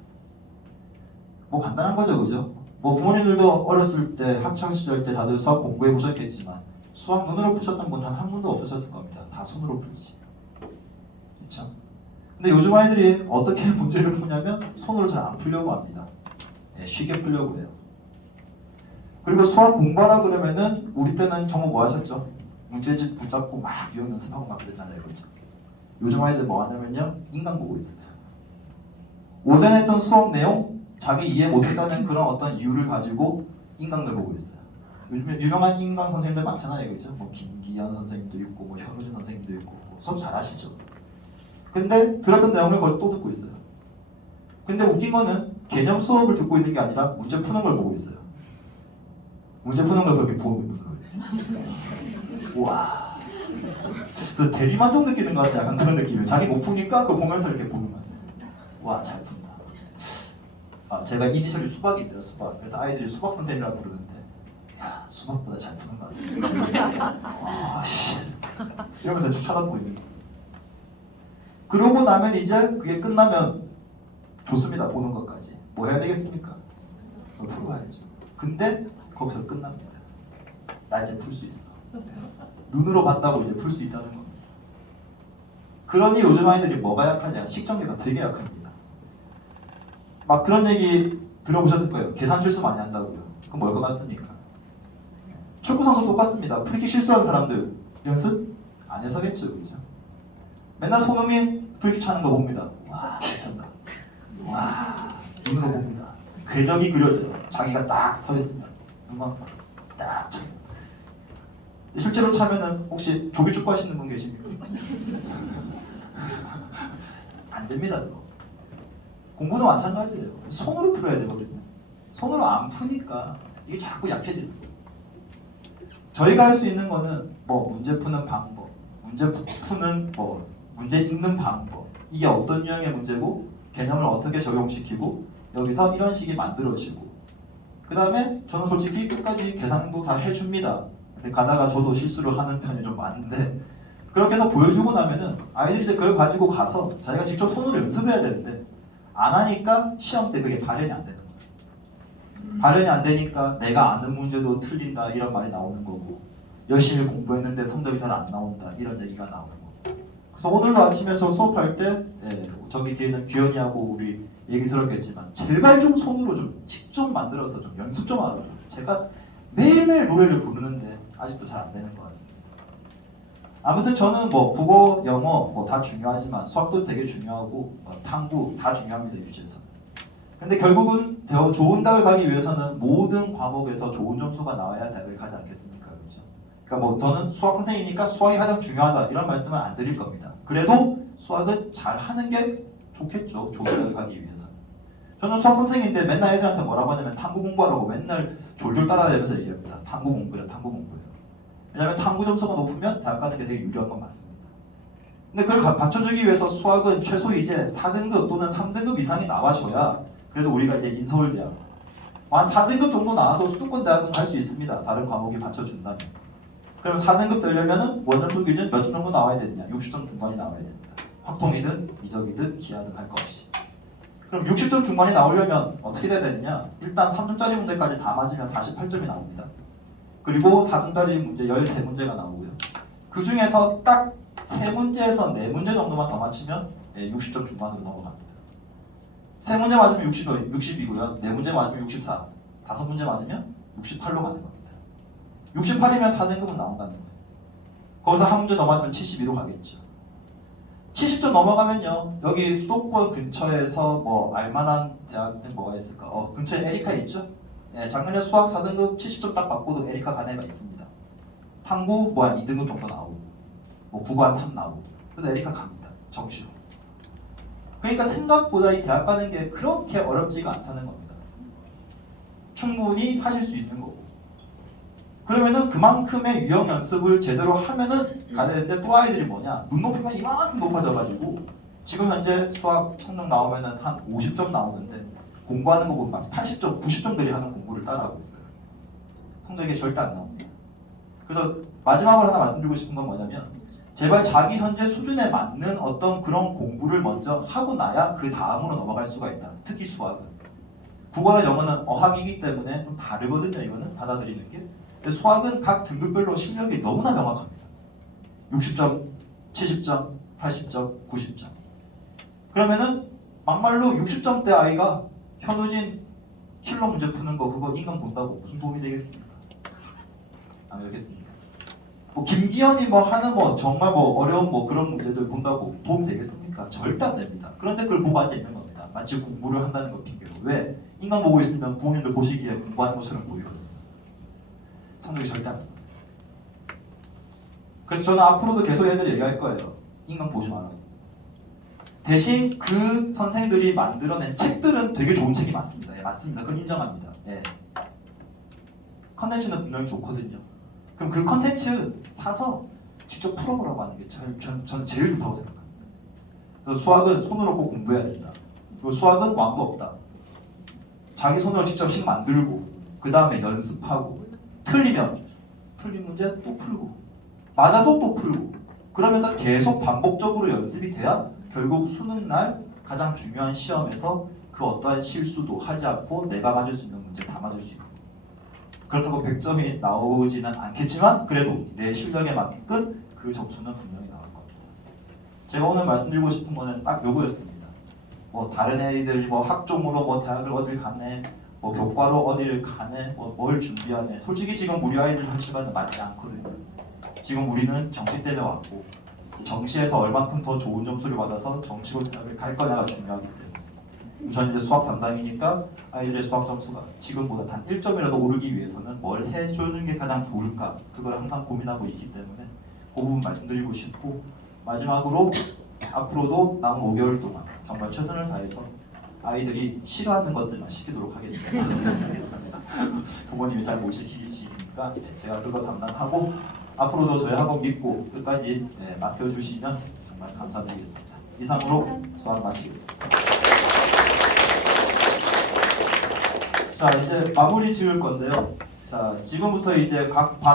뭐 간단한 거죠, 그죠? 뭐 부모님들도 어렸을 때 학창 시절 때 다들 수학 공부해 보셨겠지만 수학 눈으로 푸셨던 분 단 한 분도 없으셨을 겁니다. 다 손으로 풀지. 그렇죠? 근데 요즘 아이들이 어떻게 문제를 푸냐면 손으로 잘 안 풀려고 합니다. 예, 쉽게 풀려고 해요. 그리고 수학 공부하라 그러면은 우리 때는 정말 뭐 하셨죠? 문제집 붙잡고 막 유형 연습하고 막 그랬잖아요. 그렇죠? 요즘 아이들 뭐 하냐면요. 인강 보고 있어요. 오전에 했던 수업 내용 자기 이해 못했다는 그런 어떤 이유를 가지고 인강들 보고 있어요. 요즘에 유명한 인강 선생님들 많잖아요. 그렇죠? 뭐 김기현 선생님도 있고 뭐 현우진 선생님도 있고 뭐 수업 잘하시죠. 근데 들었던 내용을 벌써 또 듣고 있어요. 근데 웃긴 거는 개념 수업을 듣고 있는 게 아니라 문제 푸는 걸 보고 있어요. 문제 푸는 걸 그렇게 보고 있는 거예요. 와, 그 대리만족 느끼는 것 같아요. 약간 그런 느낌이에요. 자기 못 푸니까 그거 보면서 이렇게 보는 거예요. 와, 잘 푼다. 아, 제가 이니셜이 수박이 있대요. 수박. 그래서 아이들이 수박 선생님이라고 부르는데, 야, 수박보다 잘 푸는 것 같아. 와, 씨. 이러면서 좀 쳐다보고 있는 거예요. 그러고 나면 이제 그게 끝나면 좋습니다. 보는 것까지. 뭐 해야 되겠습니까? 풀어야죠. 근데 거기서 끝납니다. 나 이제 풀 수 있어. 눈으로 봤다고 이제 풀 수 있다는 겁니다. 그러니 요즘 아이들이 뭐가 약하냐? 식정계가 되게 약합니다. 막 그런 얘기 들어보셨을 거예요. 계산 실수 많이 한다고요. 그럼 뭘 것 같습니까? 축구 선수 똑같습니다. 프리킥 실수한 사람들 연습 안 해서겠죠, 그렇죠? 맨날 손흥민 프리킥 차는 거 봅니다. 와, 잘 찬다. 와, 눈으로 봅니다. 궤적이 그려져요. 자기가 딱 서 있으면 눈만 딱 차. 실제로 차면은 혹시 조기축구 하시는 분 계십니까? 안 됩니다, 그거. 공부도 마찬가지예요. 손으로 풀어야 되거든요. 손으로 안 푸니까 이게 자꾸 약해지는 거예요. 저희가 할 수 있는 거는 뭐 문제 푸는 방법, 문제 푸는 뭐 문제 읽는 방법, 이게 어떤 유형의 문제고 개념을 어떻게 적용시키고 여기서 이런 식이 만들어지고 그 다음에 저는 솔직히 끝까지 계산도 다 해줍니다. 근데 가다가 저도 실수를 하는 편이 좀 많은데 그렇게 해서 보여주고 나면은 아이들이 이제 그걸 가지고 가서 자기가 직접 손으로 연습을 해야 되는데 안 하니까 시험 때 그게 발현이 안 되는 거예요. 발현이 안 되니까 내가 아는 문제도 틀린다 이런 말이 나오는 거고 열심히 공부했는데 성적이 잘 안 나온다 이런 얘기가 나오는 거고 그래서 오늘도 아침에서 수업할 때 저기 뒤에는 규현이하고 우리 얘기 들었겠지만 제발 좀 손으로 좀 직접 만들어서 좀 연습 좀 하라고. 제가 매일매일 노래를 부르는데 아직도 잘 안 되는 것 같습니다. 아무튼 저는 뭐 국어, 영어 뭐 다 중요하지만 수학도 되게 중요하고 탐구 다 중요합니다. 유지에서. 근데 결국은 좋은 대학을 가기 위해서는 모든 과목에서 좋은 점수가 나와야 대학을 가지 않겠습니까? 그렇죠? 그러니까 뭐 저는 수학 선생이니까 수학이 가장 중요하다 이런 말씀은 안 드릴 겁니다. 그래도 수학은 잘 하는 게 좋겠죠. 좋은 대학을 가기 위해서. 저는 수학 선생인데 맨날 애들한테 뭐라고 하냐면 탐구 공부하라고 맨날 졸졸 따라다니면서 얘기합니다. 탐구 공부예요. 탐구 공부예요. 왜냐하면 탐구 점수가 높으면 대학 가는 게 되게 유리한 건 맞습니다. 근데 그걸 받쳐주기 위해서 수학은 최소 이제 4등급 또는 3등급 이상이 나와줘야 그래도 우리가 이제 인서울대학 한 4등급 정도 나와도 수도권 대학은 갈 수 있습니다. 다른 과목이 받쳐준다면. 그럼 4등급 되려면은 원점수 기준 몇 점 정도 나와야 되느냐? 60점 중반이 나와야 됩니다. 확통이든 이적이든 기하든 할 것 없이. 그럼 60점 중반이 나오려면 어떻게 돼야 되느냐? 일단 3점짜리 문제까지 다 맞으면 48점이 나옵니다. 그리고 4점짜리 문제 13문제가 나오고요. 그 중에서 딱 3문제에서 4문제 정도만 더 맞추면 60점 중반으로 넘어갑니다. 3문제 맞으면 60이고요. 4문제 맞으면 64. 5문제 맞으면 68로 가는 겁니다. 68이면 4등급은 나온다는 거예요. 거기서 한 문제 더 맞으면 72로 가겠죠. 70점 넘어가면요. 여기 수도권 근처에서 뭐 알만한 대학은 뭐가 있을까? 근처에 에리카 있죠? 네, 작년에 수학 4등급 70점 딱 받고도 에리카 간 애가 있습니다. 탐구 뭐 한 2등급 정도 나오고 뭐 국어 한 3 나오고 그래도 에리카 갑니다. 정시로. 그러니까 생각보다 이 대학 가는 게 그렇게 어렵지가 않다는 겁니다. 충분히 하실 수 있는 거고. 그러면은 그만큼의 유형 연습을 제대로 하면은 가야 되는데 또 아이들이 뭐냐? 눈높이가 이만큼 높아져가지고 지금 현재 수학 성능 나오면은 한 50점 나오는데 공부하는 거 보면 막 80점, 90점들이 하는 공부를 따라하고 있어요. 성적이 절대 안 나옵니다. 그래서 마지막으로 하나 말씀드리고 싶은 건 뭐냐면 제발 자기 현재 수준에 맞는 어떤 그런 공부를 먼저 하고 나야 그 다음으로 넘어갈 수가 있다. 특히 수학은. 국어나 영어는 어학이기 때문에 좀 다르거든요. 이거는 받아들이는 게. 근데 수학은 각 등급별로 실력이 너무나 명확합니다. 60점, 70점, 80점, 90점. 그러면은 막말로 60점대 아이가 현우진 킬러 문제 푸는 거 그거 인강 본다고 무슨 도움이 되겠습니까? 안 되겠습니까? 뭐 김기현이 뭐 하는 뭐 정말 뭐 어려운 뭐 그런 문제들 본다고 도움 되겠습니까? 절대 안 됩니다. 그런데 그걸 보고 앉아 있는 겁니다. 마치 공부를 한다는 거 핑계로. 왜? 인강 보고 있으면 부모님들 보시기에 공부하는 것처럼 보이거든요. 성적이 절대 안 됩니다. 그래서 저는 앞으로도 계속 애들 얘기할 거예요. 인강 보지 마라. 대신 그 선생들이 만들어낸 책들은 되게 좋은 책이 맞습니다. 예, 맞습니다. 그건 인정합니다. 예. 컨텐츠는 분명히 좋거든요. 그럼 그 컨텐츠 사서 직접 풀어보라고 하는 게 저는 제일 좋다고 생각합니다. 그래서 수학은 손으로 꼭 공부해야 된다. 그리고 수학은 왕도 없다. 자기 손으로 직접 식 만들고 그 다음에 연습하고 틀리면 틀린 문제 또 풀고 맞아도 또 풀고 그러면서 계속 반복적으로 연습이 돼야 결국 수능 날 가장 중요한 시험에서 그 어떠한 실수도 하지 않고 내가 맞을 수 있는 문제 다 맞을 수 있고 그렇다고 100점이 나오지는 않겠지만 그래도 내 실력에 맞게끔 그 점수는 분명히 나올 겁니다. 제가 오늘 말씀드리고 싶은 거는 딱 요거였습니다. 뭐 다른 애들이 뭐 학종으로 뭐 대학을 어딜 가네 뭐 교과로 어디를 가네 뭐 뭘 준비하네 솔직히 지금 우리 아이들 할 시간은 많지 않거든요. 지금 우리는 정시 때문에 왔고 정시에서 얼만큼 더 좋은 점수를 받아서 정시로 대학을 갈 거냐가 중요하기 때문에 저는 이제 수학 담당이니까 아이들의 수학 점수가 지금보다 단 1점이라도 오르기 위해서는 뭘 해주는 게 가장 좋을까 그걸 항상 고민하고 있기 때문에 그 부분 말씀드리고 싶고 마지막으로 앞으로도 남은 5개월 동안 정말 최선을 다해서 아이들이 싫어하는 것들만 시키도록 하겠습니다. 부모님이 잘 못 시키시니까 제가 그거 담당하고 앞으로도 저희 학원 믿고 끝까지 맡겨주시면 정말 감사드리겠습니다. 이상으로 수학 마치겠습니다. 자 이제 마무리 지을 건데요. 자 지금부터 이제 각